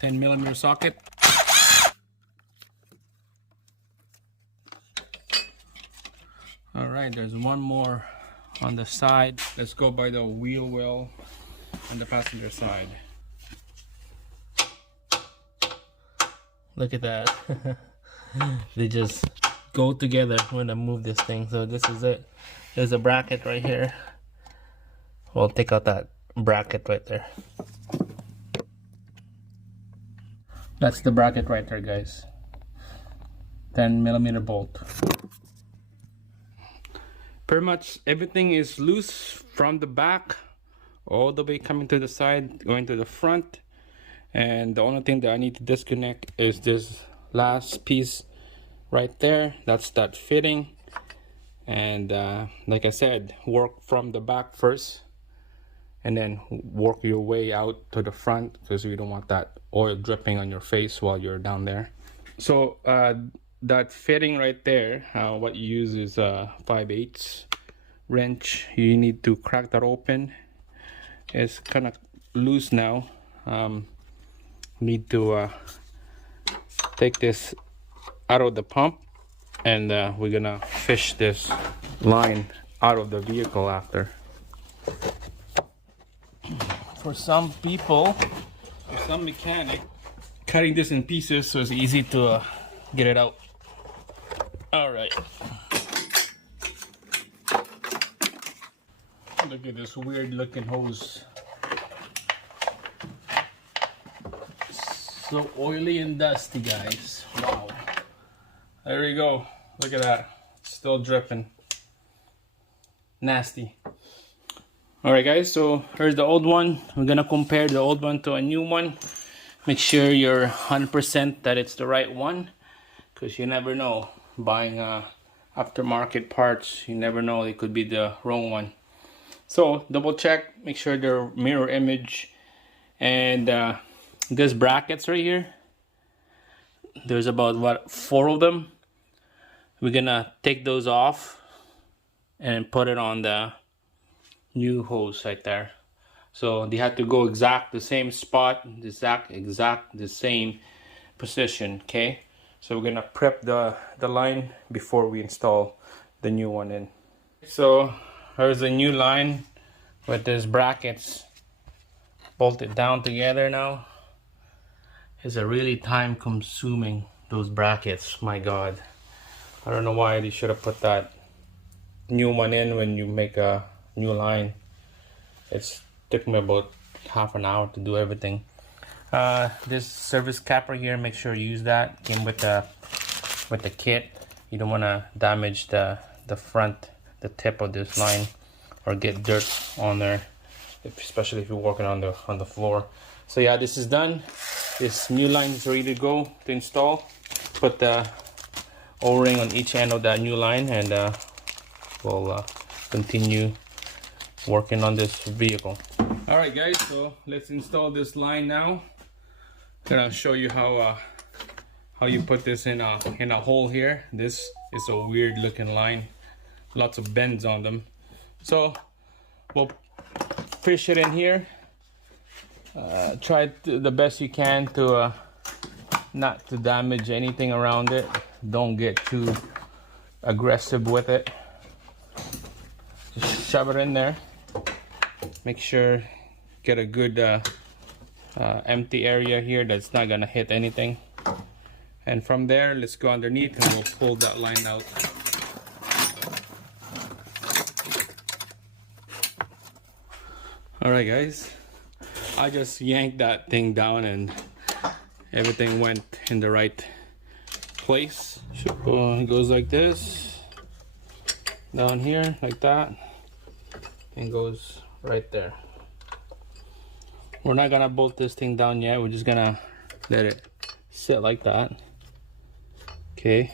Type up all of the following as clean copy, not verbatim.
10mm socket. All right, there's one more on the side. Let's go by the wheel well on the passenger side. Look at that. They just go together when I move this thing. So this is it. There's a bracket right here. We'll take out that bracket right there. That's the bracket right there, guys. 10mm bolt. Pretty much everything is loose from the back all the way coming to the side, going to the front. And the only thing that I need to disconnect is this last piece right there. That's that fitting. And like I said, work from the back first and then work your way out to the front, because you don't want that oil dripping on your face while you're down there. So that fitting right there, what you use is a 5/8 wrench. You need to crack that open. It's kind of loose now. Need to take this out of the pump, and we're gonna fish this line out of the vehicle after. For some people, for some mechanic, cutting this in pieces so it's easy to get it out. All right. Look at this weird looking hose. So oily and dusty, guys. Wow. There we go. Look at that. Still dripping. Nasty. Alright guys, so here's the old one. We're gonna compare the old one to a new one. Make sure you're 100% that it's the right one, because you never know. Buying aftermarket parts, you never know, it could be the wrong one. So double check, make sure they're mirror image. And these brackets right here, there's about 4 of them. We're gonna take those off and put it on the new hose right there. So they have to go exact the same spot, exact the same position. Okay, so we're gonna prep the line before we install the new one in. So here's a new line with these brackets bolted down together now. It's a really time consuming, those brackets. My god, I don't know why they should have put that new one in when you make a new line. It took me about half an hour to do everything. This service cap right here, make sure you use that. Came with the kit. You don't want to damage the front, the tip of this line, or get dirt on there, especially if you're working on the floor. So yeah, this is done. This new line is ready to go to install. Put the O-ring on each end of that new line, and we'll continue working on this vehicle. All right guys, so let's install this line now. Gonna show you how you put this in a hole here. This is a weird looking line, lots of bends on them. So we'll fish it in here. Try the best you can to not to damage anything around it. Don't get too aggressive with it. Just shove it in there. Make sure get a good empty area here that's not gonna hit anything. And from there, let's go underneath and we'll pull that line out. All right guys, I just yanked that thing down and everything went in the right place. So it goes like this, down here like that, and goes right there. We're not gonna bolt this thing down yet. We're just gonna let it sit like that. Okay,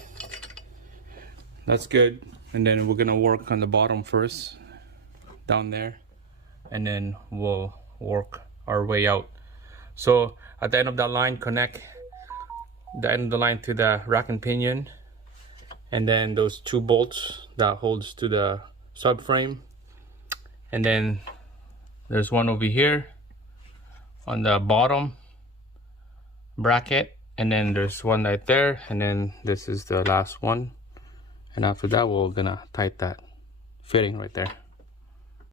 that's good. And then we're gonna work on the bottom first, down there, and then we'll work our way out. So at the end of that line, connect the end of the line to the rack and pinion, and then those 2 bolts that holds to the subframe, and then there's one over here on the bottom bracket, and then there's one right there, and then this is the last one, and after that we're gonna tighten that fitting right there.